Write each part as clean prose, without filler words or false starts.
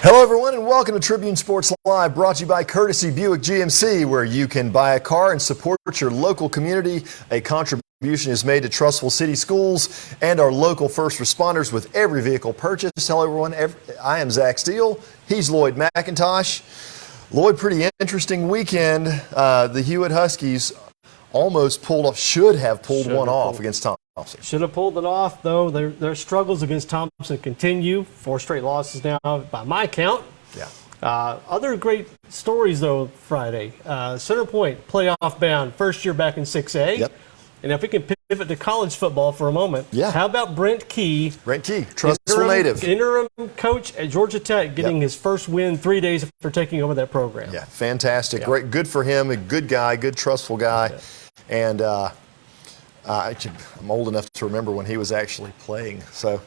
Hello everyone and welcome to Tribune Sports Live, brought to you by Courtesy Buick GMC, where you can buy a car and support your local community. A contribution is made to Trussville City Schools and our local first responders with every vehicle purchase. Hello everyone, I am Zach Steele, he's Lloyd McIntosh. Lloyd, pretty interesting weekend. The Hewitt Huskies almost pulled off, should have pulled one off against Thompson. Should have pulled it off, though. Their struggles against Thompson continue. 4 straight losses now, by my count. Yeah. Other great stories, though, Friday. Center Point, playoff bound, first year back in 6A. Yep. And if we can pivot to college football for a moment, how about Brent Key? Brent Key, Trussville native. Interim coach at Georgia Tech, getting his first win 3 days after taking over that program. Yeah, fantastic. Great, good for him. A good guy, good Trussville guy. And I'm old enough to remember when he was actually playing. So,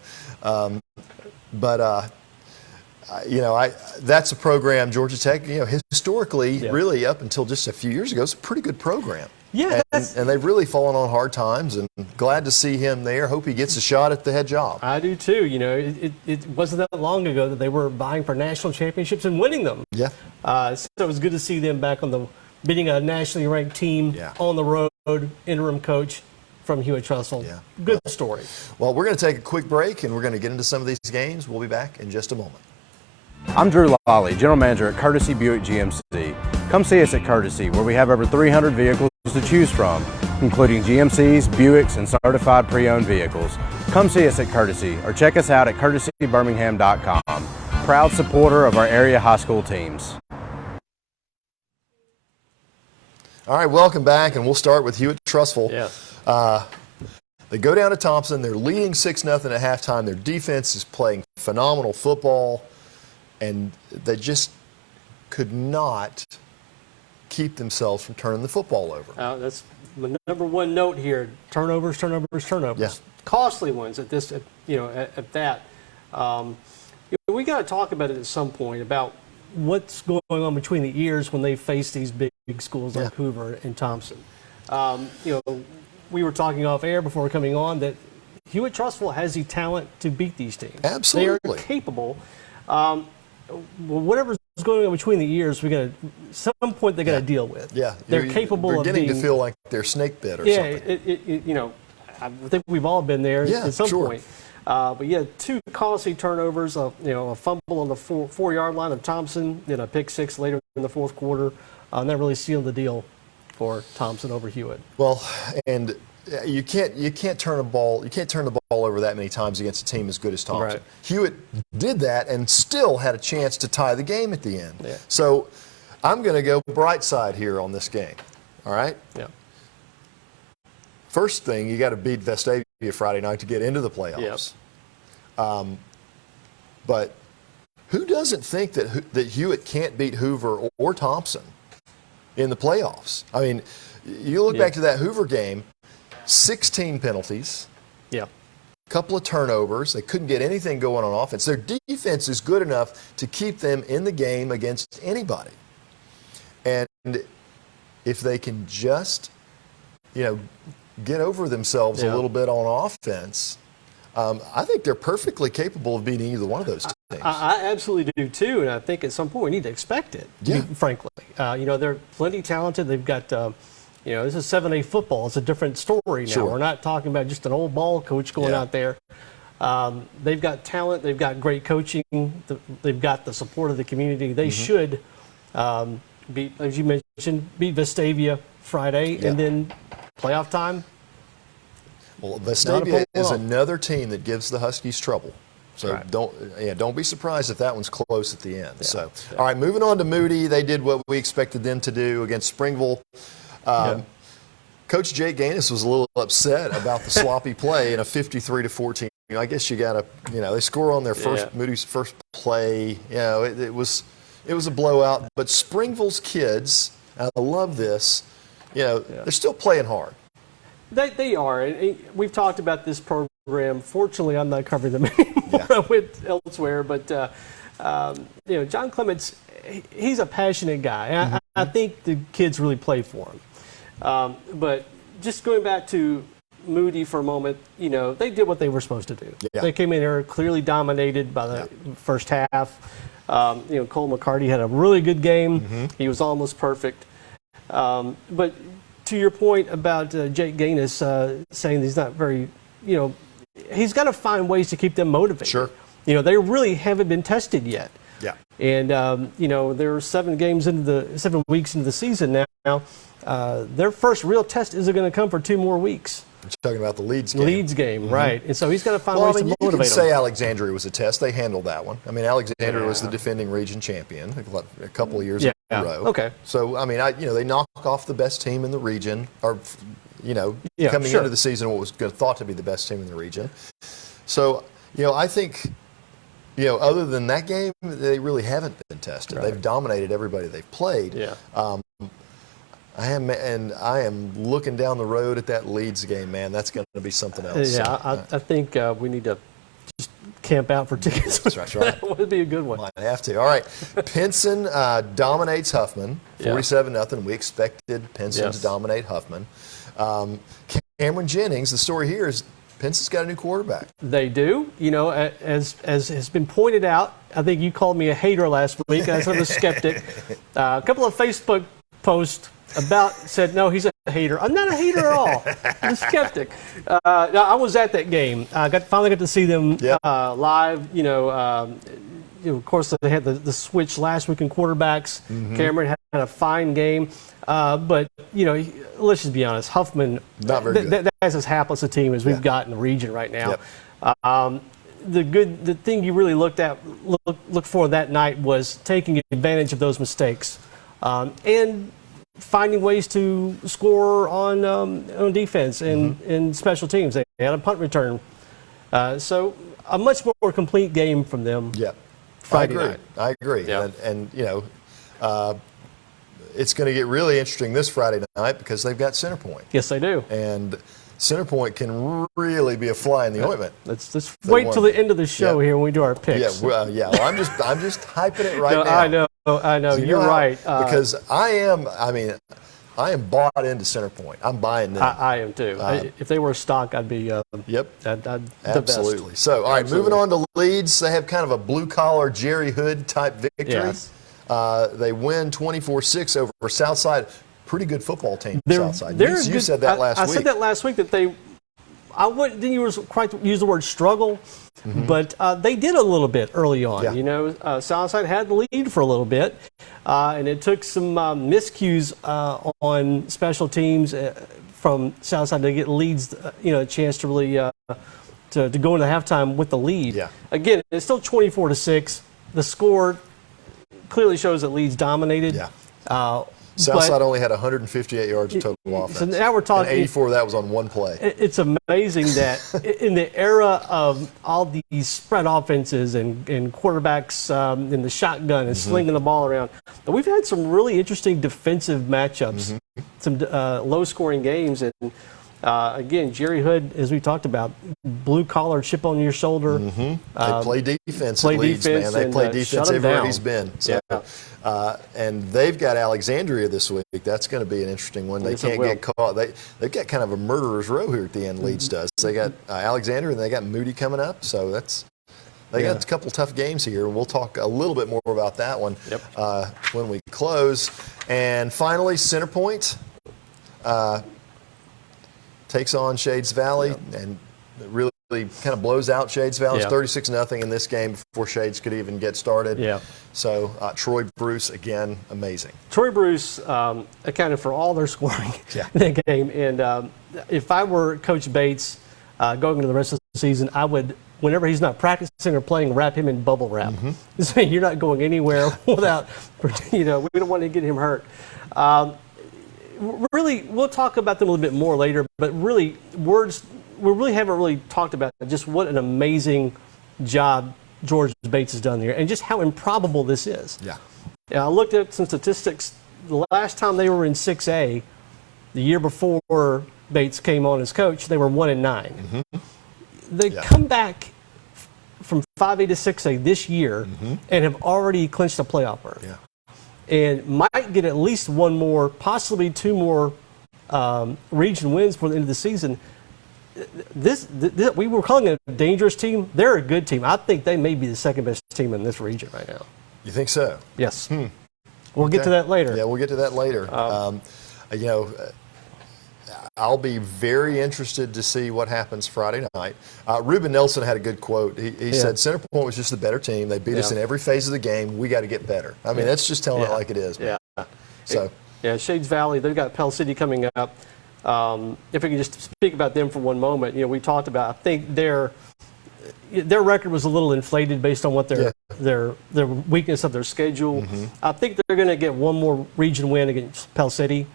that's a program, Georgia Tech, historically, really up until just a few years ago, it's a pretty good program. Yeah. And they've really fallen on hard times, and glad to see him there. Hope he gets a shot at the head job. I do too. It wasn't that long ago that they were vying for national championships and winning them. Yeah. So it was good to see them back beating a nationally ranked team on the road, interim coach from Hewitt Trussville. Yeah. Good story. Well, we're going to take a quick break, and we're going to get into some of these games. We'll be back in just a moment. I'm Drew Lawley, General Manager at Courtesy Buick GMC. Come see us at Courtesy, where we have over 300 vehicles to choose from, including GMCs, Buicks, and certified pre-owned vehicles. Come see us at Courtesy, or check us out at courtesybirmingham.com. Proud supporter of our area high school teams. All right, welcome back, and we'll start with Hewitt Trussville. Yes. They go down to Thompson. They're leading 6-0 at halftime. Their defense is playing phenomenal football, and they just could not keep themselves from turning the football over. That's the number one note here: turnovers. Yeah. Costly ones at this. At that. We got to talk about it at some point about what's going on between the ears when they face these big schools like Hoover and Thompson. We were talking off air before coming on that Hewitt Trussville has the talent to beat these teams. Absolutely. They are capable. Whatever's going on between the ears, at some point they got to deal with. Yeah. They're capable of beginning to feel like they're snake bit or something. I think we've all been there at some point. But 2 costly turnovers, a fumble on the 4-yard line of Thompson, then a pick 6 later in the fourth quarter, and that really sealed the deal for Thompson over Hewitt. Well, and you can't turn the ball over that many times against a team as good as Thompson. Right. Hewitt did that and still had a chance to tie the game at the end. Yeah. So I'm going to go bright side here on this game. All right? Yeah. First thing, you got to beat Vestavia Friday night to get into the playoffs. Yep. But who doesn't think that Hewitt can't beat Hoover or Thompson in the playoffs? I mean, you look back to that Hoover game, 16 penalties. Yeah. A couple of turnovers. They couldn't get anything going on offense. Their defense is good enough to keep them in the game against anybody. And if they can just, get over themselves a little bit on offense, I think they're perfectly capable of beating either one of those teams. I absolutely do too, and I think at some point we need to expect it. Frankly, they're plenty talented. They've got, this is 7A football. It's a different story now. Sure. We're not talking about just an old ball coach going out there. They've got talent. They've got great coaching. They've got the support of the community. They should beat, as you mentioned, beat Vestavia Friday, and then playoff time. Well, Vestavia is another team that gives the Huskies trouble. So don't be surprised if that one's close at the end. Yeah. So, all right, moving on to Moody. They did what we expected them to do against Springville. Coach Jake Gaines was a little upset about the sloppy play in a 53-14. I guess you got to, they score on their first Moody's first play. It was It was a blowout, but Springville's kids, and I love this, they're still playing hard. They are. And we've talked about this program. Fortunately, I'm not covering them anymore. I went elsewhere. But, John Clements, he's a passionate guy. And I think the kids really play for him. But just going back to Moody for a moment, they did what they were supposed to do. Yeah. They came in there clearly dominated by the first half. Cole McCarty had a really good game. He was almost perfect. But to your point about Jake Gaines saying he's not very, he's got to find ways to keep them motivated. Sure. They really haven't been tested yet. Yeah. And, they're 7 weeks into the season now. Their first real test isn't going to come for 2 more weeks. You're talking about the Leeds game. Leeds game, right. And so he's got to find ways to motivate them. You can say Alexandria was a test. They handled that one. I mean, Alexandria was the defending region champion a couple of years in a row. Okay. So, I mean, they knock off the best team in the region, or, coming into the season, what was thought to be the best team in the region. So, I think, other than that game, they really haven't been tested. Right. They've dominated everybody they've played. Yeah. I am looking down the road at that Leeds game, man. That's going to be something else. Yeah, I think we need to just camp out for tickets. That's right. That would be a good one. Might have to. All right. Pinson dominates Huffman, 47-0. We expected Pinson to dominate Huffman. Cameron Jennings, the story here is Pinson's got a new quarterback. They do. As has been pointed out, I think you called me a hater last week. I was a skeptic. A couple of Facebook posts said, no, he's a hater. I'm not a hater at all. I'm a skeptic. I was at that game. I finally got to see them live. Of course, they had the switch last week in quarterbacks. Cameron had a fine game. But, let's just be honest. Huffman, not very good. That's as hapless a team as we've got in the region right now. Yep. The thing you really looked for that night was taking advantage of those mistakes and finding ways to score on defense and in special teams. They had a punt return. So a much more complete game from them. Yeah, Friday night. I agree. Yeah. And it's going to get really interesting this Friday night because they've got Centerpoint. Yes, they do. And Centerpoint can really be a fly in the ointment. Let's wait till the end of the show here when we do our picks. Well, I'm just hyping it right now. I know. So you're right. Because I am bought into Centerpoint. I'm buying them. I am too. If they were a stock, I'd be. Absolutely. So, all right, moving on to Leeds. They have kind of a blue-collar Jerry Hood type victory. Yes. They win 24-6 over Southside. Pretty good football team, Southside. You said that last week. I said that last week that didn't quite use the word struggle, but they did a little bit early on. Yeah. Southside had the lead for a little bit, and it took some miscues on special teams from Southside to get Leeds, a chance to really to go into halftime with the lead. Yeah. Again, it's still 24-6. The score clearly shows that Leeds dominated. Yeah. Southside only had 158 yards of total offense. So now we're talking. And 84 of that was on one play. It's amazing that in the era of all these spread offenses and quarterbacks in the shotgun and slinging the ball around, that we've had some really interesting defensive matchups, some low-scoring games. And again, Jerry Hood, as we talked about, blue-collar, chip on your shoulder. They play defense at Leeds, man. They play defense everywhere he's been. So, and they've got Alexandria this week. That's going to be an interesting one. They can't get caught. They've got kind of a murderer's row here at the end, Leeds does. They got Alexandria, and they got Moody coming up. So they got a couple tough games here, and we'll talk a little bit more about that one when we close. And finally, Centerpoint takes on Shades Valley and really kind of blows out Shades Valley. It's 36-0 in this game before Shades could even get started. Yeah. So Troy Bruce, again, amazing. Troy Bruce accounted for all their scoring in that game. And if I were Coach Bates going into the rest of the season, I would, whenever he's not practicing or playing, wrap him in bubble wrap. So you're not going anywhere without, we don't want to get him hurt. Really, we'll talk about them a little bit more later, but really, we really haven't really talked about just what an amazing job George Bates has done here and just how improbable this is. Yeah. Yeah, I looked at some statistics. The last time they were in 6A, the year before Bates came on as coach, they were 1-9. They come back from 5A to 6A this year and have already clinched a playoff berth. And might get at least one more, possibly two more region wins before the end of the season. We were calling it a dangerous team. They're a good team. I think they may be the second best team in this region right now. You think so? Yes. We'll get to that later. Yeah, we'll get to that later. You know, I'll be very interested to see what happens Friday night. Ruben Nelson had a good quote. He said, Center Point was just the better team. They beat us in every phase of the game. We got to get better. I mean, that's just telling it like it is. Man. So. Shades Valley, they've got Pell City coming up. If we can just speak about them for one moment, you know, we talked about, I think their record was a little inflated based on what their weakness of their schedule. I think they're going to get one more region win against Pell City.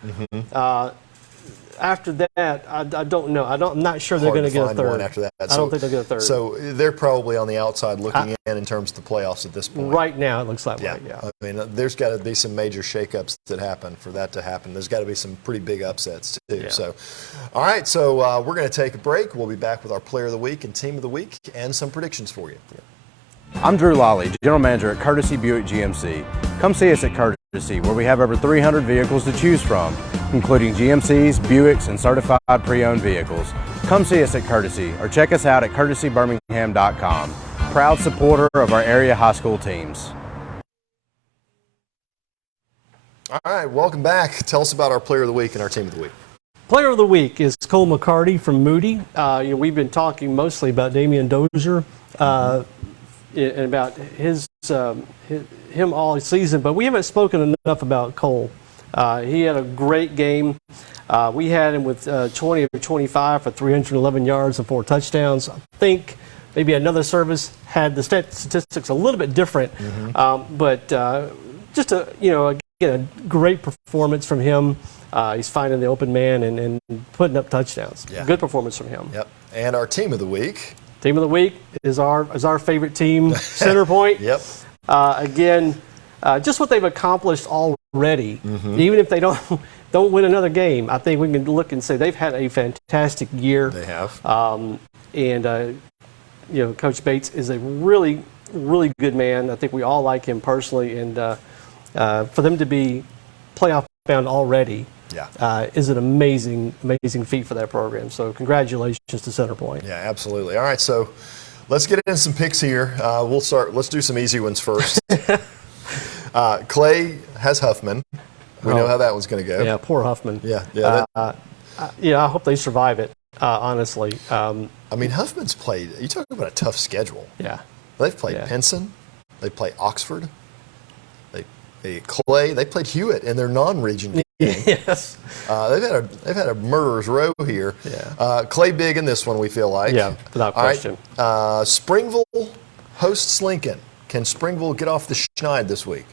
After that, I don't know. I'm not sure they're going to get a third. After that. I don't think they'll get a third. So they're probably on the outside looking in terms of the playoffs at this point. Right now, it looks like I mean, there's got to be some major shakeups that happen for that to happen. There's got to be some pretty big upsets too. So, all right. So we're going to take a break. We'll be back with our Player of the Week and Team of the Week and some predictions for you. I'm Drew Lawley, General Manager at Courtesy Buick GMC. Come see us at Courtesy, where we have over 300 vehicles to choose from, including GMCs, Buicks, and certified pre-owned vehicles. Come see us at Courtesy or check us out at courtesybirmingham.com. Proud supporter of our area high school teams. All right, welcome back. Tell us about our Player of the Week and our Team of the Week. Player of the Week is Cole McCarty from Moody. We've been talking mostly about Damian Dozier and about him all season, but we haven't spoken enough about Cole. He had a great game. We had him with 20 of 25 for 311 yards and 4 touchdowns. I think maybe another service had the statistics a little bit different, but just again, a great performance from him. He's finding the open man and putting up touchdowns. Good performance from him. Yep. And our Team of the Week. Team of the Week is our favorite team, Center Point. Again, just what they've accomplished already, even if they don't win another game, I think we can look and say they've had a fantastic year. They have. Coach Bates is a really, really good man. I think we all like him personally, and for them to be playoff bound already is an amazing, amazing feat for that program. So congratulations to Center Point. Yeah, absolutely. All right, so let's get into some picks here. We'll start. Let's do some easy ones first. Clay has Huffman. We know how that one's going to go. Yeah, poor Huffman. I hope they survive it, honestly. I mean, Huffman's played – you talk about a tough schedule. Yeah. They've played Pinson. They play Oxford. Clay. They played Hewitt in their non-region game. Yes. They've had a murderer's row here. Yeah. Clay big in this one, we feel like. Yeah, without question. All right. Springville hosts Lincoln. Can Springville get off the schneid this week?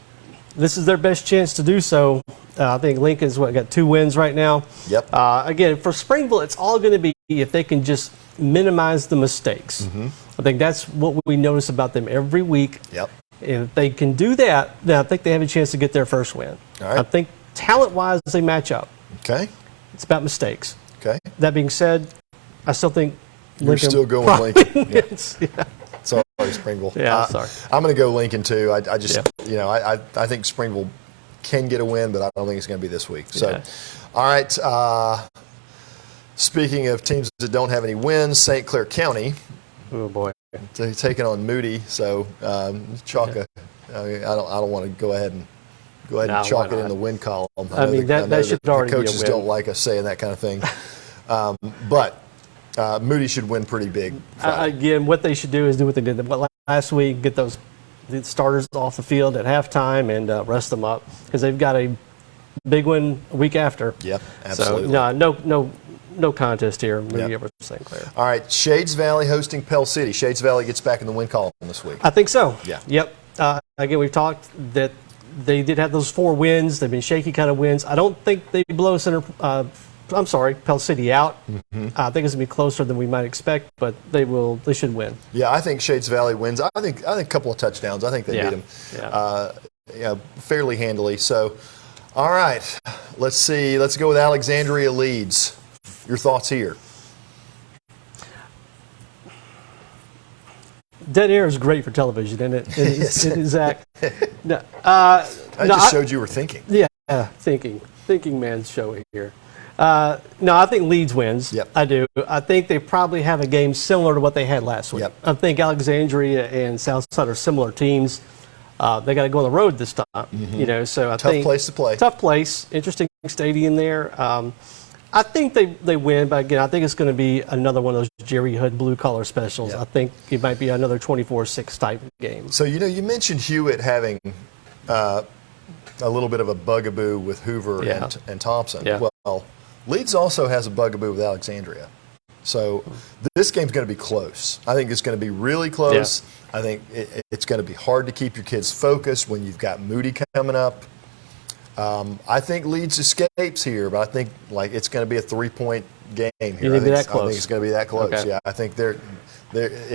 This is their best chance to do so. I think Lincoln's got 2 wins right now. Yep. Again, for Springville, it's all going to be if they can just minimize the mistakes. I think that's what we notice about them every week. Yep. And if they can do that, then I think they have a chance to get their first win. All right. I think talent-wise, they match up. Okay. It's about mistakes. Okay. That being said, I still think Lincoln You're still going Lincoln. wins. Yeah. Sorry, Springville. Yeah, sorry. I'm going to go Lincoln too. I think Springville can get a win, but I don't think it's going to be this week. So, all right. Speaking of teams that don't have any wins, St. Clair County. Oh boy. They're taking on Moody. So chalk I don't want to go ahead and chalk it in the win column. I mean that should already be a win. Coaches don't like us saying that kind of thing, but. Moody should win pretty big. Again, what they should do is do what they did last week, get the starters off the field at halftime and rest them up because they've got a big one a week after. Yep, absolutely. So, no contest here, Moody over St. Clair. All right, Shades Valley hosting Pell City. Shades Valley gets back in the win column this week. I think so. Yeah. Yep. Again, we've talked that they did have those 4 wins. They've been shaky kind of wins. I don't think they blow Pell City out. I think it's going to be closer than we might expect, but they should win. Yeah, I think Shades Valley wins. I think a couple of touchdowns. I think they beat them. Yeah. fairly handily. So, all right, let's see. Let's go with Alexandria Leeds. Your thoughts here? Dead air is great for television, isn't it? It is, it is Zach. No, I just showed you were thinking. Yeah, thinking man's show here. No, I think Leeds wins. Yep. I do. I think they probably have a game similar to what they had last week. Yep. I think Alexandria and Southside are similar teams. They got to go on the road this time. Mm-hmm. So I Tough think place to play. Tough place. Interesting stadium there. I think they win, but again, I think it's going to be another one of those Jerry Hood blue-collar specials. Yeah. I think it might be another 24-6 type game. So, you mentioned Hewitt having a little bit of a bugaboo with Hoover and Thompson. Yeah. Well, Leeds also has a bugaboo with Alexandria. So this game's going to be close. I think it's going to be really close. Yeah. I think it's going to be hard to keep your kids focused when you've got Moody coming up. I think Leeds escapes here, but I think it's going to be a 3-point game here. You think that close? I think it's going to be that close. Okay. Yeah, I think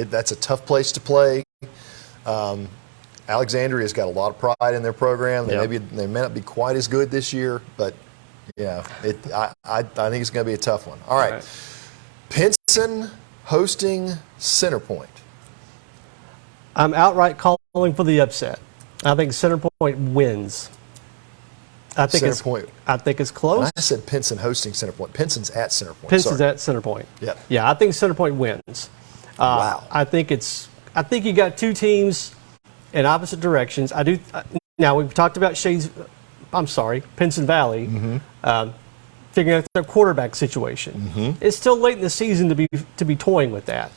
that's a tough place to play. Alexandria's got a lot of pride in their program. They may not be quite as good this year, but I think it's going to be a tough one. All right. Pinson hosting Center Point. I'm outright calling for the upset. I think Center Point wins. I think it's close. And I said Pinson hosting Center Point. Pinson's at Center Point. Pinson's at Center Point. Yeah. Yeah, I think Center Point wins. Wow. I think you got two teams in opposite directions. I do. Now we've talked about Pinson Valley, figuring out their quarterback situation. It's still late in the season to be toying with that,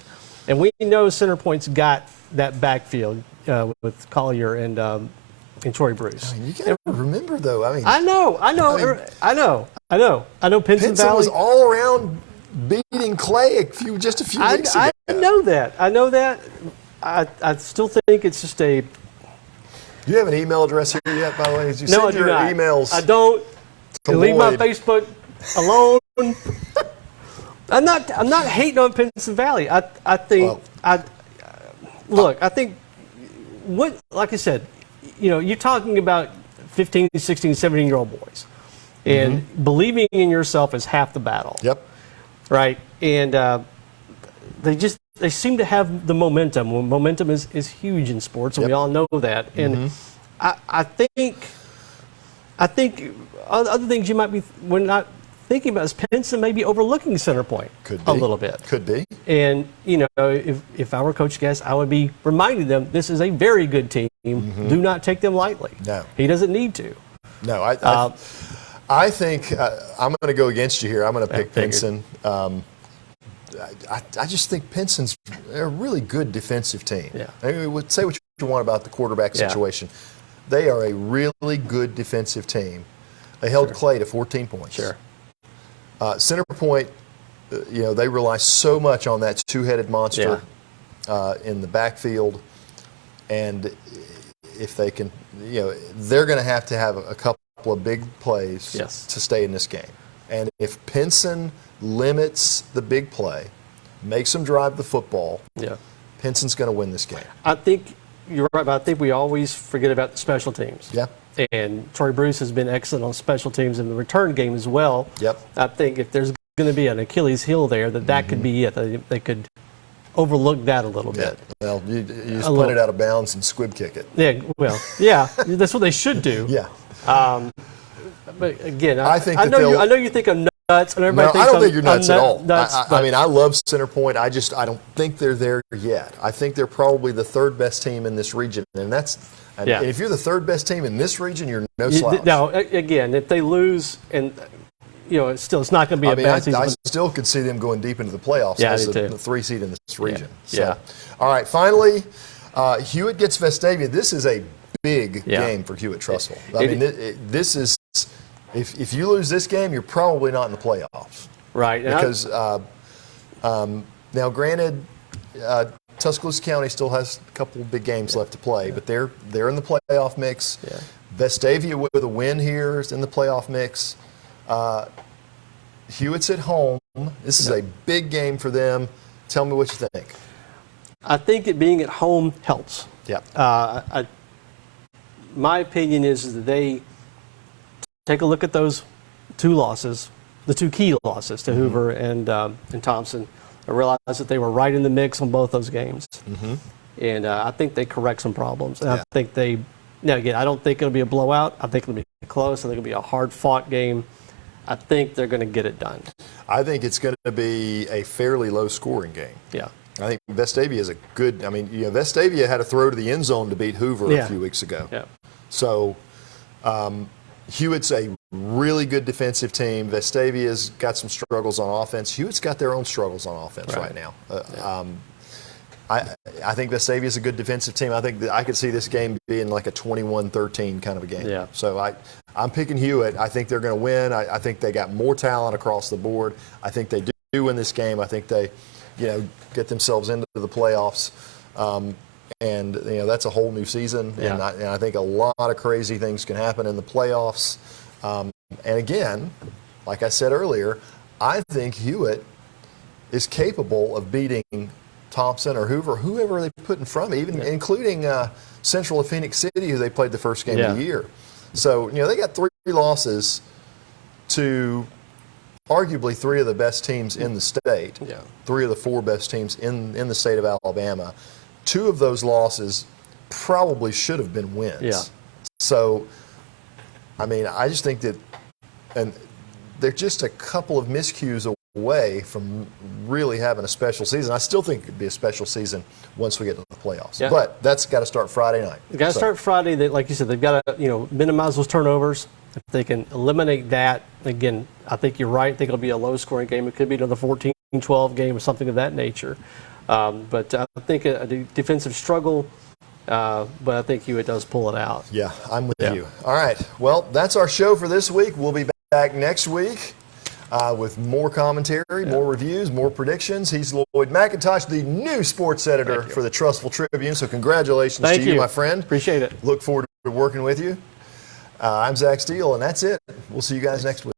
and we know Center Point's got that backfield with Collier and Troy Bruce. I mean, you got to remember, though. I know. Pinson Valley was all around beating Clay just a few weeks ago. I know that. I still think it's just a. Do you have an email address here yet, by the way? Did you No, send I do your not. emails? I don't. Leave my Facebook alone. I'm not hating on Pinson Valley. I think. Look. I think. Like I said, you're talking about 15, 16, 17-year-old boys, and believing in yourself is half the battle. Yep. Right, and they seem to have the momentum. Well, momentum is huge in sports, and we all know that. And I think other things we're not thinking about is Pinson maybe overlooking Center Point a little bit. Could be. And if I were Coach Guest, I would be reminding them this is a very good team. Do not take them lightly. No, he doesn't need to. No, I think I'm going to go against you here. I'm going to pick Pinson. I just think Pinson's a really good defensive team. Yeah. I mean, say what you want about the quarterback situation. They are a really good defensive team. They held Clay to 14 points. Sure. Center Point, they rely so much on that two-headed monster in the backfield, and if they can, they're going to have a couple of big plays to stay in this game. And if Pinson limits the big play, makes them drive the football, Pinson's going to win this game. I think you're right, but I think we always forget about the special teams. Yeah. And Troy Bruce has been excellent on special teams in the return game as well. Yep. I think if there's going to be an Achilles heel there, that could be it. They could overlook that a little bit. Well, you just punt it out of bounds and squib kick it. Yeah, well, yeah, that's what they should do. Yeah. But again, I know you think I'm nuts, and everybody thinks I don't think you're nuts at all. Nuts, I mean, I love Center Point. I don't think they're there yet. I think they're probably the third best team in this region, and and if you're the third best team in this region, you're no slouch. Now, again, if they lose, and it's not going to be a bad season. I still could see them going deep into the playoffs as the 3 seed in this region. Yeah. All right, finally, Hewitt gets Vestavia. This is a big game for Hewitt Trussville. This is. If you lose this game, you're probably not in the playoffs. Right. Because now, granted, Tuscaloosa County still has a couple of big games left to play, but they're in the playoff mix. Yeah. Vestavia with a win here is in the playoff mix. Hewitt's at home. This is a big game for them. Tell me what you think. I think it being at home helps. Yeah. my opinion is that they take a look at those two losses, the two key losses to Hoover and Thompson, and realize that they were right in the mix on both those games. And I think they correct some problems. And I think they, now again, I don't think it'll be a blowout. I think it'll be close. I think it'll be a hard-fought game. I think they're going to get it done. I think it's going to be a fairly low-scoring game. Yeah. I think Vestavia is a good. I mean, Vestavia had a throw to the end zone to beat Hoover a few weeks ago. Yeah. So Hewitt's a really good defensive team. Vestavia's got some struggles on offense. Hewitt's got their own struggles on offense right now. I think Vestavia's a good defensive team. I think that I could see this game being like a 21-13 kind of a game. Yeah. So I'm picking Hewitt. I think they're going to win. I think they got more talent across the board. I think they do win this game. I think they, get themselves into the playoffs. And that's a whole new season. Yeah. And I think a lot of crazy things can happen in the playoffs. And again, like I said earlier, I think Hewitt is capable of beating Thompson or Hoover, whoever they put in front of, even including Central of Phoenix City, who they played the first game of the year. So, they got 3 losses to arguably 3 of the best teams in the state, 3 of the 4 best teams in the state of Alabama. 2 of those losses probably should have been wins. Yeah. So, I mean, I just think that, and they're just a couple of miscues away from really having a special season. I still think it could be a special season once we get to the playoffs. Yeah. But that's got to start Friday night. They've got to start Friday. Like you said, they've got to minimize those turnovers. If they can eliminate that, again, I think you're right. I think it'll be a low-scoring game. It could be another 14-12 game or something of that nature. But I think a defensive struggle, but I think Hewitt does pull it out. Yeah, I'm with you. All right. Well, that's our show for this week. We'll be back next week with more commentary, more reviews, more predictions. He's Lloyd McIntosh, the new sports editor for the Trustful Tribune. So congratulations to you, my friend. Appreciate it. Look forward to working with you. I'm Zach Steele, and that's it. We'll see you guys next week.